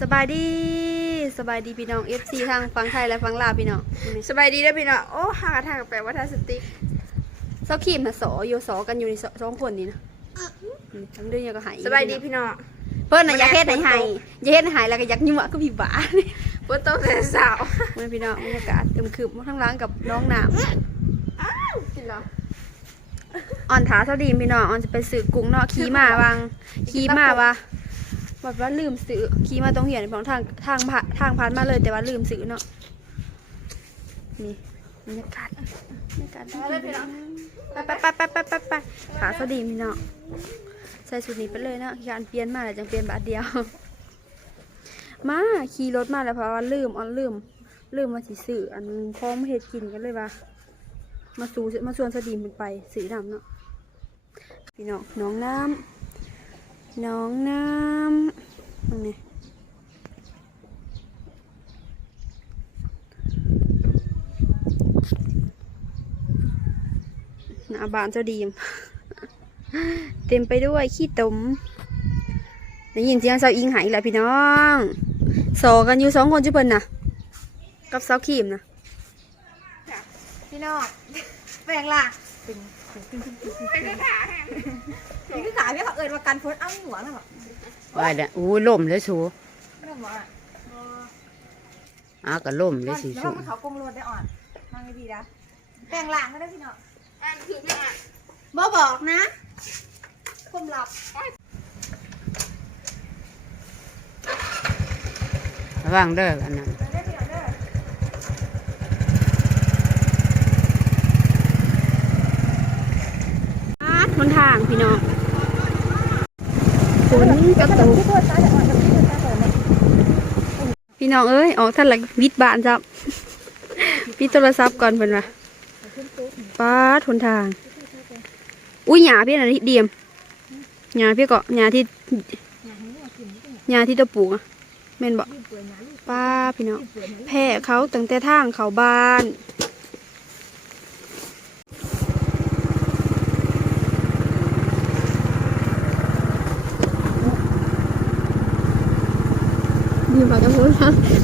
สบายดีสบายดีพี่น้อง FC ทางฝั่งไทยและฝั่งลาวพี่น้องสบายดีเด้อพี่น้องโอ้หากระทางแปลว่าทาสติกเซาขีมน่ะสออยู่สอกันอยู่ในสสองคนนี่นะอืมทั้งเดือนยังก็หายสบายดีพี่น้องเพิ่นน่ะอยากเฮ็ดให้หายอยากเฮ็ดให้หายแล้วก็อยากยั่วก็พี่บ้าฝนตกแต่เช้าเมื่อพี่น้องบรรยากาศอึมครึมทั้งร้านกับน้องน้พี่น้องำอ่อนถาเท่าดีพี่น้องอ่อนจะไปซื้อกุ้งเนาะขี่มาวางขี่มาว่า แบบว่าลืมซื้อขี่มาตรงเหียนของทางทางผ่านทางผ่านมาเลยแต่ว่าลืมซื้อเนาะนี่บรรยากาศบรรยากาศดีไปไปไปไปไปไปไปขาสดีพี่น้องใส่ชุดนี้ไปเลยเนาะการเปลี่ยนมาแล้วจังเปลี่ยนบาทเดียว มาขี่รถมาแล้วเพราะว่าลืมออนลืมลืมมาสิซื้ออันพร้อมเฮ็ดกินกันเลยว่ามาสู่มาชวนสดีมันไปสีดำเนาะพี่น้องน้องน้ำ น้องน้ำนี้หน้าบ้านเจ้าดีม เต็มไปด้วยขี้ตมได้ยินเสียงเสาอิงหายแล้วพี่น้องสอกันอยู่สองคนจุเพิ่นน่ะกับเสาขีมน่ะพี่น้องแปลงล่ะเป็น ภาษาเป็นภาษาพี่เขาเอ่ยว่าการพ้นเอ้าหัวแล้วเหรอว่าเด้ออู้ล่มเลยสูเรื่องหัวอะอ้าวก็ล่มเลยสิแล้วสูมันเขากงโรดได้อ่อนฟังดีๆนะแปลงหลังก็ได้พี่น้องอันคือพี่น้องบ่บอกนะผมหลับระวังเด้ออันนั้น ได้พี่น้องเด้อ อาดหน ทางพี่น้องฝนกระตกพี่น้องเอ้ยออกท่านละวิทย์บานจับพี่โทรศัพท์ก่อนเพิ่นว่าป้าดหนทาง อุ้ยหยาพี่น่ะเดียมหยาพี่เกาะหยาที่หยาที่ตัวปลูกอะแม่นบอกป้าพี่น้องแพ้เขาตั้งแต่ทางเขาบ้าน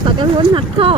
เรากกระพุ้นหนักข้อ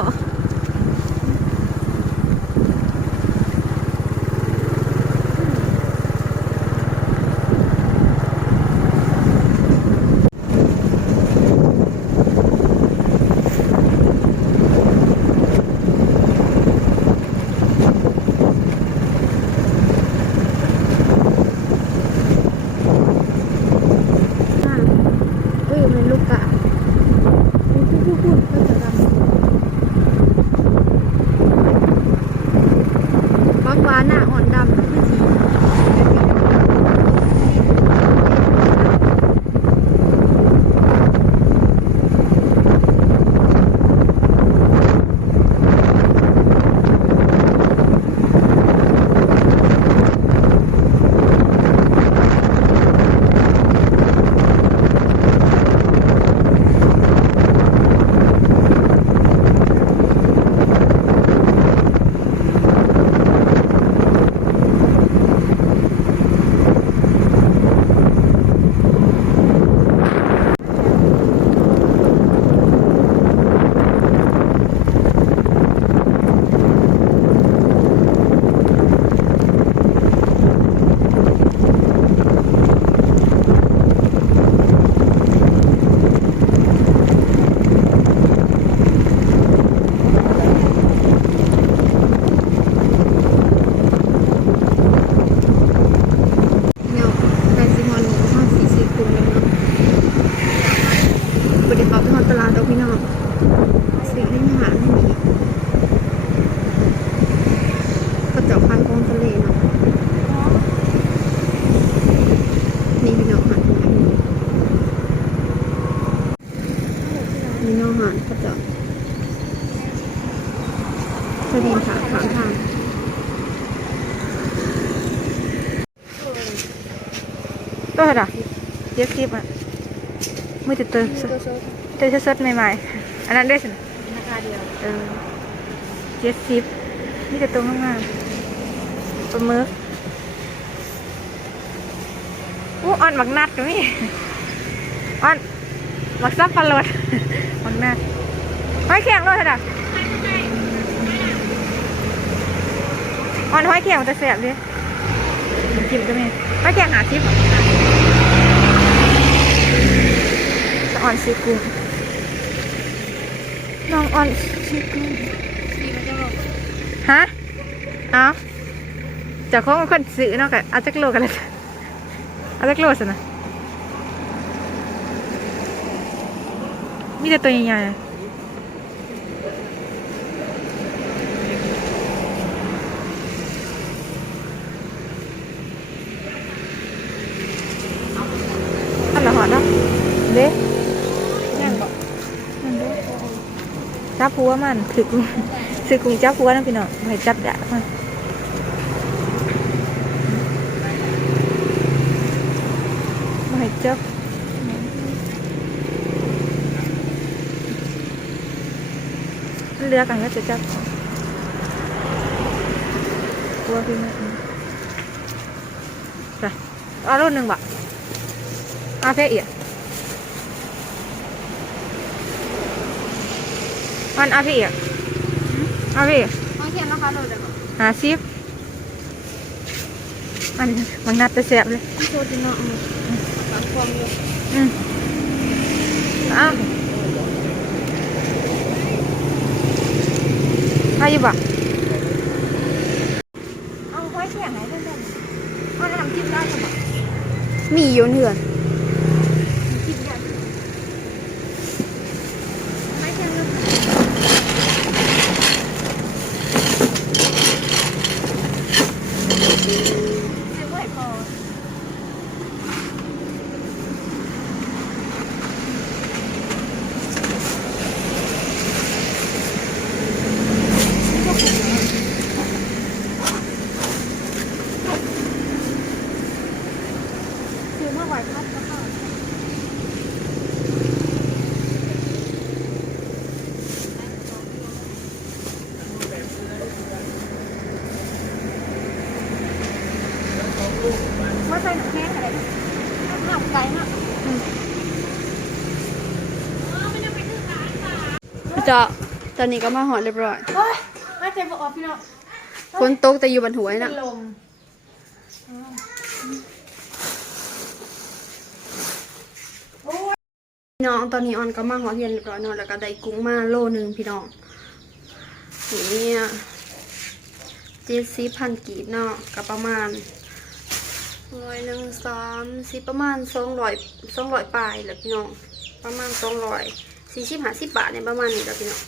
เย็บคลิปอะมือติดตัวเจอสดๆใหม่ๆ อันนั้นได้สิราคาเดียวเออเจ็ดสิบนี่จะตัวงามๆปลาหมึกอู้อ่อนหมักนัดก็มีอ่อนมักซับปลาโลดมักหน้าห้อยแข็งโลดเท่าไหร่อ่อนห้อยแข็งมันจะแสบดิมันกินก็มีห้อยแข็งหาทิพย์สะ อ่อนซีกุ้งน้องอ่อนซีกุ้งฮะเอาจากของคนซื้อเนาะกะเอาจักโลกันเลยเอาจักโลสินะมีแต่ตัวใหญ่ๆอันละหอดเนาะเด้ยังบอกนั่นเด้ จับหัวมันถือกุ้งถือกุ้งจับหัวนะพี่น้องให้จับดาบมันไม่ให้จับเลือกกันก็จะจับตัวพี่มันไปเอารุ่นหนึ่งบะเอาแค่เอีย มันเอาแค่เอียเอาแค่เอียน้องเทียนนะคะโดดเลยบอกหาซิบมันมันนัดแต่แสบเลยโชว์ดิเนาะสามความเยอะอืมอ้าวเอาอยู่บะเอาห้อยแข็งไหนเพื่อนๆเอาน้ำจิ้มได้ก็บอกมีอยู่เถื่อน จิ้มได้ห้อยแข็งเลยซื้อไว้พอ ซื้อมาไว้พัดก็เข้าว่าใส่หนังแห้งอะไรหนังไก่เนาะจะตอนนี้ก็มาหอดเรียบร้อยเฮ้ยมาเจ็บบอกพี่น้องฝนตกแต่อยู่บนหัวน่ะลม น้องตอนนี้ออนก็มาหอเรียนเรียบร้อยเนาะแล้วก็ได้กุ้งมาโลหนึ่งพี่น้องนี่เจ็ดสิบพันกีบเนาะก็ประมาณร้อยหนึ่งสามสิบประมาณสองร้อยสองร้อยปลายแหละพี่น้องประมาณสองร้อยสี่สิบห้าสิบบาทเนี่ยประมาณนี้แหละพี่น้อง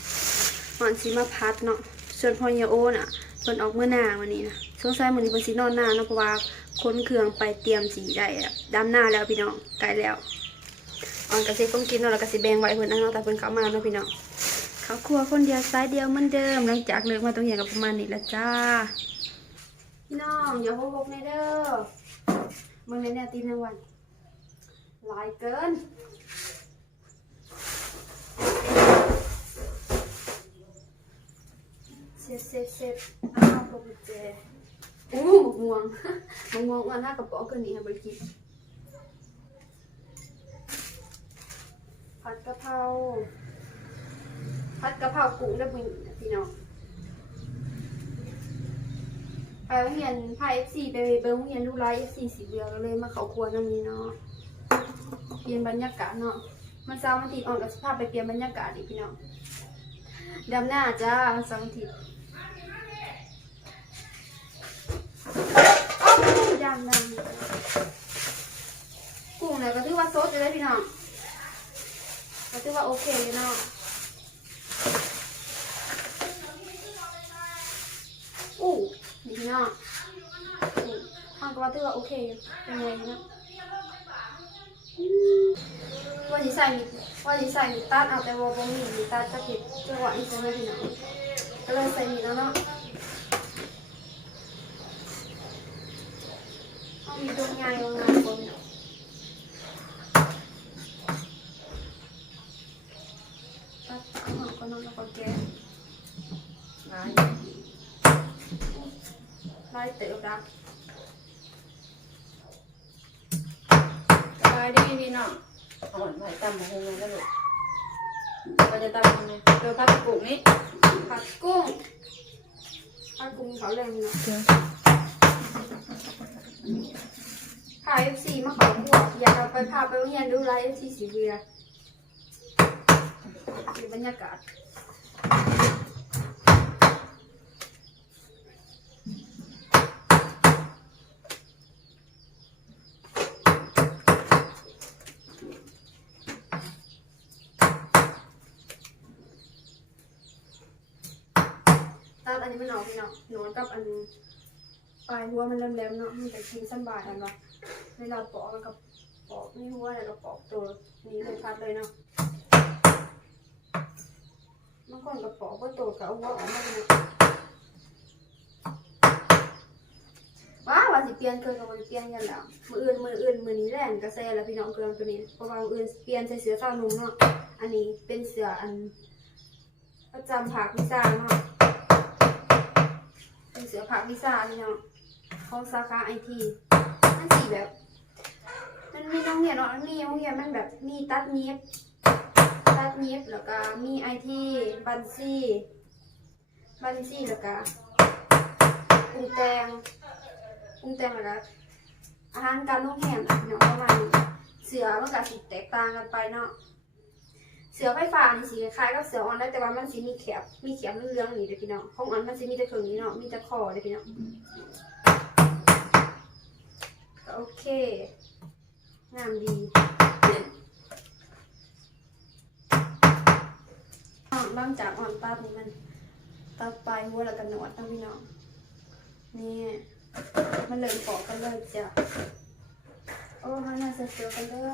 หอนซีมาพัดเนาะส่วนพอยาโอน่ะเพิ่นออกเมื่อหน้าวันนี้นะสงสัยมื้อนี้เพิ่นสินอนหน้าเนาะเพราะว่าค้นเครื่องไปเตรียมสีได้อะดำหน้าแล้วพี่น้องใกล้แล้ว ออนกระซิบต้องกินเนาะแล้วกระซิบแบ่งไว้เพิ่อาเนาะแต่เพิ่นเข้ามาเนาะพี่น้องเขาครัวคนเดียวซ้ายเดียวเหมือนเดิม หลังจากเลิกมาตรงอย่างกับประมาณนี้ละจ้าพี่น้องอย่าโกหกในเด้อมึงเลยเนี่ยตีนในวันหลายเกินเสร็จเสร็จเสร็จอ้าวพวกกุญแจอู้หมกม่วงหมกม่วงวันน้ากระป๋องกันนี่ค่ะบริกิ ผัดกะเพราผัดกะเพรากุ้งได้บุญพี่น้องไปโรงเรียนพาเอฟซีไปเบิ้งโรงเรียนลูกร้ายเอฟซีสีเบือก็เลยมาเขาครัวน้ำนี้เนาะเปลี่ยนบรรยากาศเนาะมันเช้าร์วันอาทิตย์อ่อนกับสภาพไปเปลี่ยนบรรยากาศอีกพี่น้องดำหน้าจ้ามันเช้าร์วันอาทิตดำดำกุ้งเนี่ยก็ถือว่าสดอยู่เลยพี่น้อง ก็ถือว่าโอเคอยู่เนาะอู้ดีเนาะอู้ทางก็ว่าถือว่าโอเคอยู่เป็นไงเนาะอืมว่าสิใส่มีว่าสิใส่มีตัดเอาแต่ว่าบ่มีมีตัดจะเก็บจังหวะนี้จะไม่ดีเนาะก็เลยใส่มีแล้วเนาะเอามีตัวใหญ่ลงมาบนเนาะ ตัด ข้าวก็นอนแล้วก็แกะลายลายเต๋อดักสบายดีพี่น้องอ่อนไว้ตำมะฮงเลยแล้วลูกก็จะตำยังไงเจอผัดกุ้งนี่ผัดกุ้งผัดกุ้งเขาเลยนะเดี๋ยเอฟซีมาขอพวกอยากเอาไปพาไปโรงเรียนดูไลฟ์เอฟซีสีเบือ ดูบรรยากาศตัดอันนี้มันออกพี่เนาะหนอนกับอันปลายหัวมันแหลมๆเนาะมันจะกินสำบายอันวะเวลาปอกมันกับปอกนี่หัวแล้วก็ปอกตัวนี้เลยพัดเลยเนาะางคนกับปอกก็ตัวกับเอาหัวออกมาเลยเนาะว้าวว่าสิเปลี่ยนเคยกับมันเปลี่ยนกันแล้วมืออื่นมืออื่นมือนี้แหละกระแสแล้วพี่น้องเกลือตัวนี้เพราะว่ามืออื่นเปลี่ยนใส่เสื้อข้าวนุ่งเนาะอันนี้เป็นเสื้ออันประจำภาควิชาเนาะเป็นเสือผักพิซซ่าพี่น้องของสาขาไอทีมันสีแบบมันมีน้องเรียนเนาะมันมีน้องเรียนมันแบบมีตัดเนีย ยบแล้วก็มีไอทีบัญชีบัญชีแล้วก็ปรุงแตงปรุงแตงแล้วก็อาหารการโรงแรมนะพี่น้องประมาณนี้เสือมันก็สิแตกต่างกันไปเนาะเสือไฟฟ้านี่สีคล้ายกับเสือออนได้แต่ว่ามันสีมีแขบมีแขบเรื่องนี่เด้อพี่น้องของออนมันสีมีแต่เครื่งนี้เนาะมีแต่คอเด้อพี่น้องโอเคงามดี อ่อนบ้างจากอ่อนตัดนี่มันตัดปลายหัวแล้วก็หนวดนะพี่น้องนี่มันเลยปอกกันเลยจ้ะโอ้มันน่าจะเสือกันเด้อ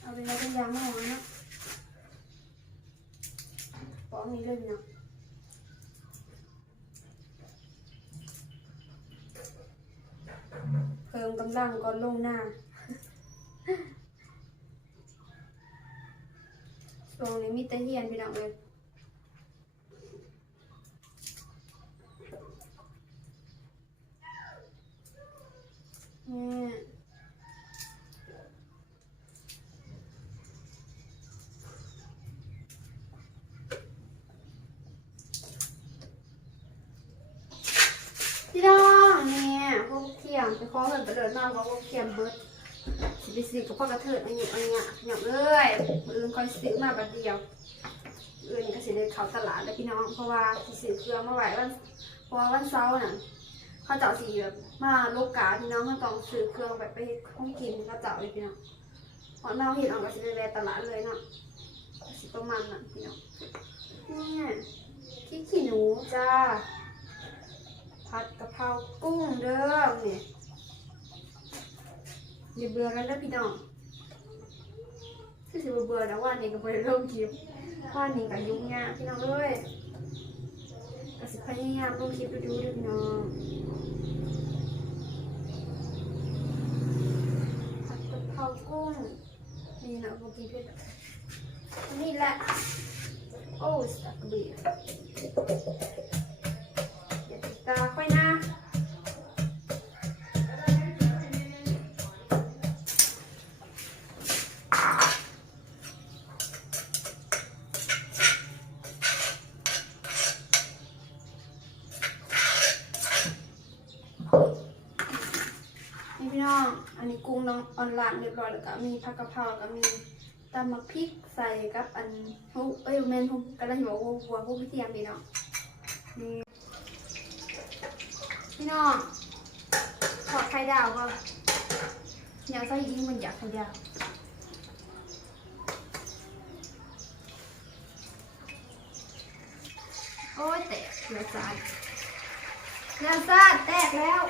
เอาไปแล้วเป็นยางไม่หอมนะปอกนี้เลยพี่น้องเพิ่มกำลังก่อนลงหน้า ตรงนี้มีแต่เฮียนพี่น้องเลยนี่พี่น้องเนี่ยพวกเทียงไปขอเงินไปเดินมาเพราะพวกเทียงเบิด สิไปซื้อกับพ่อกระเทิดอันนี้อันเนี้ยอย่างเอ้ยมืออื่นคอยซื้อมาบัดเดียวมื้ออื่นก็สิได้เข้าตลาดแล้วพี่น้องเพราะว่าสิซื้อเครื่องมาไหว้วันเพราะว่าวันเสาร์น่ะเขาเจ้าสิแบบมาโลกกาพี่น้องเขาต้องซื้อเครื่องแบบไปเฮ็ดของกินเขาเจ้าเลยพี่น้องเพราะเราเห็นออกก็สิได้แวตลาดเลยเนาะสิประมาณนั้นพี่น้องเนี่ยขี้ขี้หนูจ้าผัดกะเพรากุ้งเด้อเนี่ย อย่าเบื่อกันนะพี่น้องคือสิบ่เบื่อนะว่านี่ก็บ่ได้ลงคลิปว่านี่ก็ยุ่งยากพี่น้องเอ้ยก็สิพยายามลงคลิปดูๆเด้อพี่น้องผัดกะเพรากุ้งนี่นะเมื่อกี้เพื่อนนี่แหละโอ้สักเบียอย่าติดตาค่อยนะ องอนไลน์เรียบร้อยแล้วก็มีผักกะเพราแล้วก็มีตำมะพริกใส่กับอันฮุเอ้ยแมนฮุกำลังบอกว่าหัวพวกพี่เทียมพี่น้องนี่พี่น้องทอดไข่ดาวก็อยากใส่ยิ่งมันอยากไข่ดาวโอ้ยแตกเลือดสาดเลือดสาดแตกแล้ว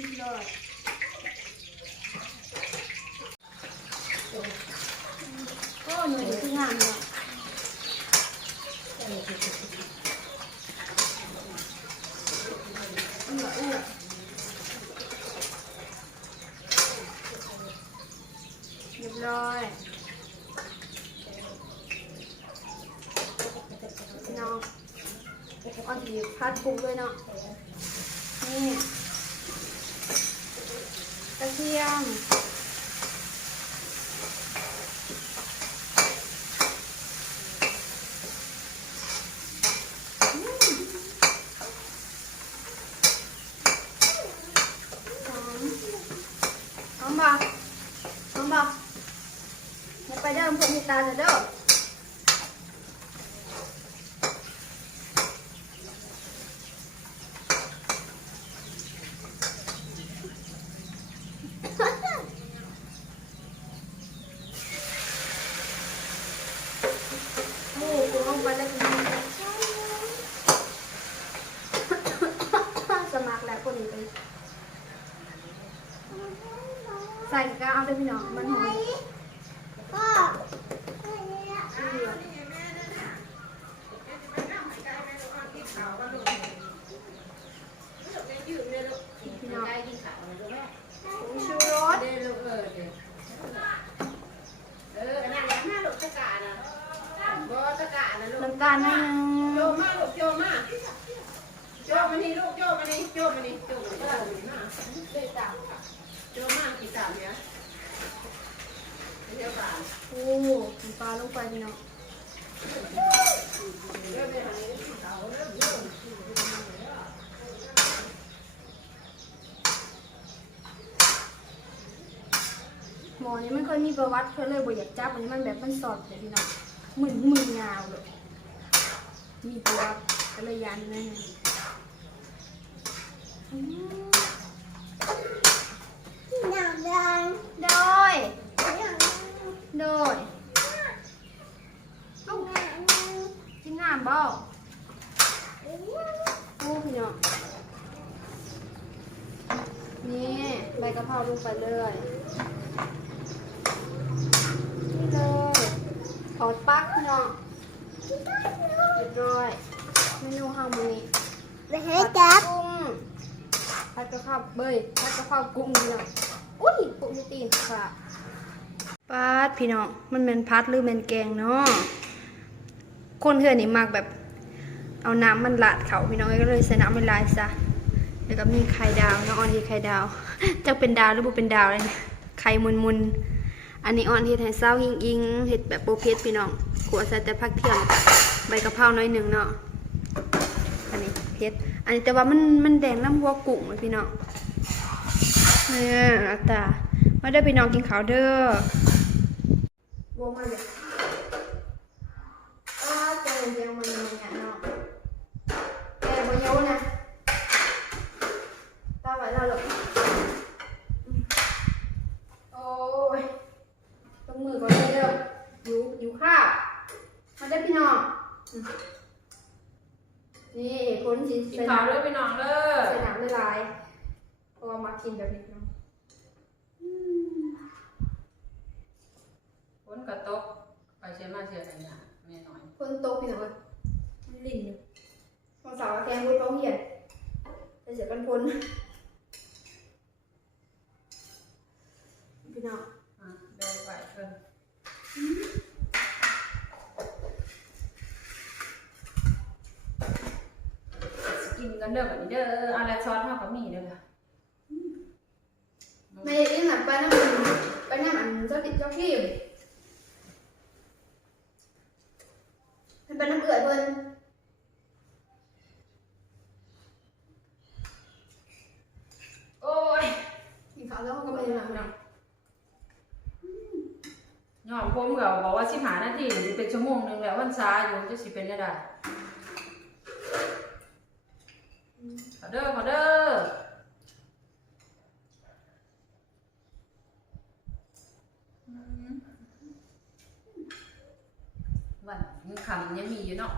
সুন্দর หอมหอมบ่หอมบ่อย่าไปเดิมพวกมีตาเถอะเด้อ โอ้กูลงไปแล้วกูสมัครแล้วคนนี้ไปใส่กาวเอาด้วยพี่น้องมันหอมพี่น้องผงชูรสน้ำตานนึงโจมมาลูกโจมมาโจมมานี่ลูกโจมมานี่โจมมานี่โจมมานี่โจมานี่มาโจมากี่สามเนี่ยเดี๋ยวป่านโอ้ปลาลงไปพี่น้องหมอนี่มันเคยมีประวัติเคยเลยบ่อยากจับอันนี้มันแบบมันสอดเลยพี่น้องมึนมึนงาวเลย มีประวัก็เลยยันนั่นอืมโดย โดยเอ้ากินน้ำบ่โอ้พี่น้องนี่ใบกะเพราลงไปเลยนี่เลยถอดปลั๊กพี่น้อง รียบร้อยเมนูฮาร์โมนีผัดกุ้งผัดกะเพราเบยผัดกะเพรากุ้งพี่น้องอุ้ยกุ้งมีตีนค่ะปาดพี่น้องมันเป็นพัดหรือเป็นแกงเนาะคนเถื่อนนี่มักแบบเอาน้ำมันลาดเขาพี่น้องก็เลยใส่น้ำมันลายซะแล้วก็มีไข่ดาวน้องออนที่ไข่ดาวจะเป็นดาวหรือบ่เป็นดาวเลยเนี่ยไข่มุนมุนๆอันนี้ออนเฮ็ดให้เศร้ายิงยิงๆเฮ็ดแบบโปรเพชรพี่น้องขัวใส่แต่ผักเทียม ใบกะเพราหน่อยหนึ่งเนาะอันนี้เพชรอันนี้แต่ว่ามันมันแดงน้ำหัวกุ้งเลยพี่น้องเนี่ยอาตตามาได้อพี่น้องกินข้าวเด้อวงมาเลยอ้าเจอเดียวมันเนี่ยเนาะ แกบนโยนะตาไหวแล้วหรอโอ้ยต้องมือก่อนเลยเด้ออยู่อยู่ข้าวมาได้อพี่น้องอืมนี่พ้นสิ กิน ใส่ ข้าว น้ำ ด้วยพี่น้องเด้อ ใส่น้ำละลายเพราะว่ามากินแบบนี้เนาะ ฝนกระตกไปเชียร์มาเชียร์กันเนี่ยแม่น้อย คนโตพี่น้องมันลิ่นอยู่วันเสาร์ แกงบุญต้องเหียนใส่เสียกันพ้นพี่น้องอะเดินไปเพิ่นกินกันเด้อแบบนี้เด้ออะไรซอสเท่ากับมีเด้อค่ะไม่ได้เลี้ยงหลับไปน้ำมันไปน้ำมันเจ้าติดเจ้าขี้มันเป็นน้ำเอื่อยเพิ่น โอ้ย กินข้าว แล้วเขาก็ไม่ได้หลับเนาะยอมผมก็บอกว่าสิบหานาทีสิเป็นชั่วโมงหนึ่งแล้ววันช้าอยู่จะสิเป็นได้ไดขอเด้อขอเด้อวันยังคำยังมีอยู่เนาะ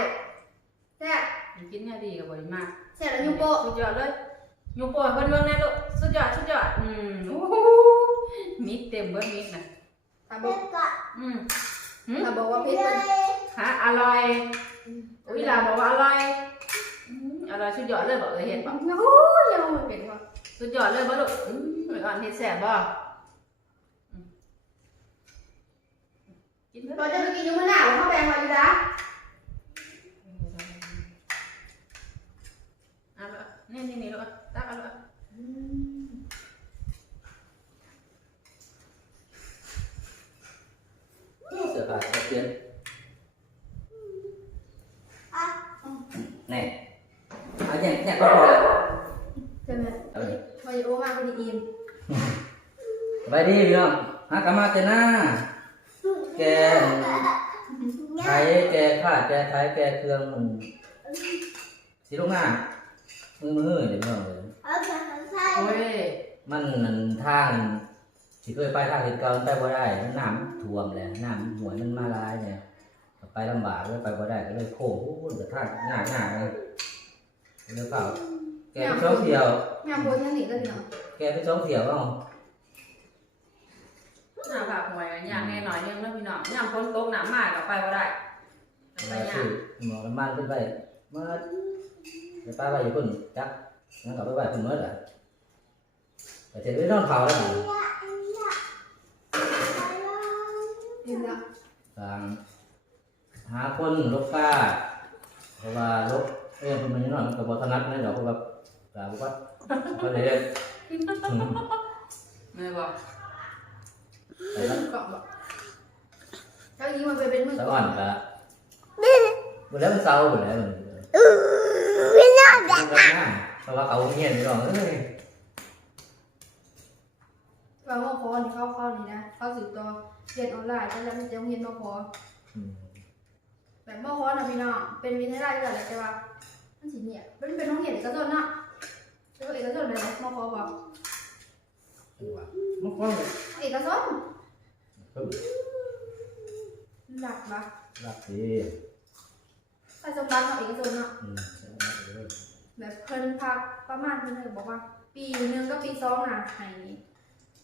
กุ้งแซ่บๆแซ่เด้บอแซ่บนี่กินเนี่ยดีกับบ่อยมากแซ่บแล้วยูโปะสุดยอดเลยยูโปะเพิ่นเบิ่งแน่ลูกสุดยอดสุดยอดอืมโอ้โหมิกเต็มเบิดมิกน่ะถ้าบอกอืมหืมถ้าบอกว่าเพชรมันฮะอร่อยอุ้ยหลาบอกว่าอร่อยอืมอร่อยสุดยอดเลยบอกเลยเห็นบ่โอ้ยยังไม่เป็นว่ะสุดยอดเลยบ่ลูกอืมเหมือนอ่อนเฮ็ดแซ่บบ่อืมกินเถเราอะจะไปกินยูมะนาวเขาแบ่งมาอยู่นะ เอาละ นี่นี่นี่ลูกอะตักเอาลูกอะเสือผ้าเสือเตียนนี่เอาเนี่ยเนี่ยก็พอแล้วใช่ไหมเอาดิมาอยู่โอมาพอดีอิ่มไปดีพี่น้องหากามาเจน่าแกไทยแกข้าแกไทยแกเครื่องมันสีลงหน้า มือมือเดี๋ยวพี่น้องเลยโอ้ยมันนั่นทางที่เคยไปทางเหตุการณ์ไปบ่ได้มันน้ำท่วมแหละน้ำหัวยมันมาหลายเนี่ยไปลำบากเลยไปบ่ได้ก็เลยโค้งพุ่นกับทางหน้าหน้าเลยแล้วก็แกไปสองเที่ยว งามโบยังหนีก็ดีเนาะแกไปสองเที่ยวเนาะหน้าผากหวยอย่างแน่หน่อยนึงแล้วพี่น้องยามฝนตกหนามากก็ไปบ่ได้ไปไปยาซื้อกหมอน้ำมันขึ้นไปเมื่อ ไปป้าไปอยู่พุ่นจักงั้นก็ไปไปพุ่นเมื่อไหร่ไปเจอไปนอนเขาแล้วนะอิ่มแล้วทางหาคนลกกล้าเพราะว่าลกเอ้ยคนมันนิดหน่อยมันก็บ่ถนัดนั่นหรอกเพราะว่าปลาบุกัดก็เลยอืมแม่บอกไปเป็นครับมือกล่องบอกเจ้าหญิงมันไปเป็นมือสะกล่อ่อองนก็บ่แล้วมันเศร้าบ่แล้วมัน ไม่น่าจะได้เพราะว่าเขาเงียบอยู่หรอกเอ้ยเราโมพอนี่เข้าเข้านี่นะเข้าสื่อตัวเรียนออนไลน์ก็จะมันจะเรียนโมพออืมแบบโมพอนะพี่น้องเป็นวิทยาลัยด้วยแหละแต่ว่ามันสิเนี่ยมันเป็นโรงเรียนเอกชนเนาะแต่ว่าเอกชนเลยนะโมพอบอกมันก็เอกชนเพิ่มหลักปะรักดี ใครสมบัติของเอกชนเนาะอืมแบบเพิ่นพักประมาณเพิ่นเลยบอกว่า ปีหนึ่งก็ปีสองนะให้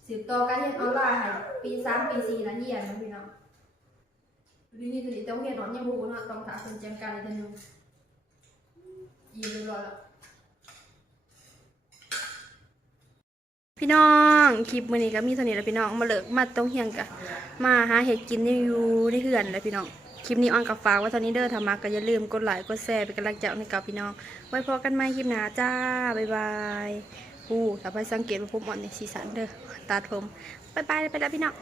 สืบต่อการเรียนออนไลน์ให้ปีสามปีสี่นะเรียนนะพี่น้องดีนี่คือต้องเรียนเนาะยังรู้เนาะต้องถามคนแจ้งการอีกทีหนึงยินเรียบร้อยแล้ว พี่น้องคลิปมื้อนี้ก็มีเท่านี้แหล้วพี่น้องมาเลิกมาต้องเฮียงกะมาหาเห็ดกินอยู่ในเฮือนแหล้วพี่น้องค ลิปนี้อ้อนกับฝาว่าตอนนี้เด้อธรรมะก็อย่าลืมกดไลค์กดแชร์เป็นกำลังใจให้กับพี่น้อง ไว้พอกันใหม่คลิปหน้าจ้า บ๊ายบายอู้ถ้าไปสังเกตว่าผมอ่อนในสีสันเด้อตาทมบ๊ายบายไปแล้วพี่น้อง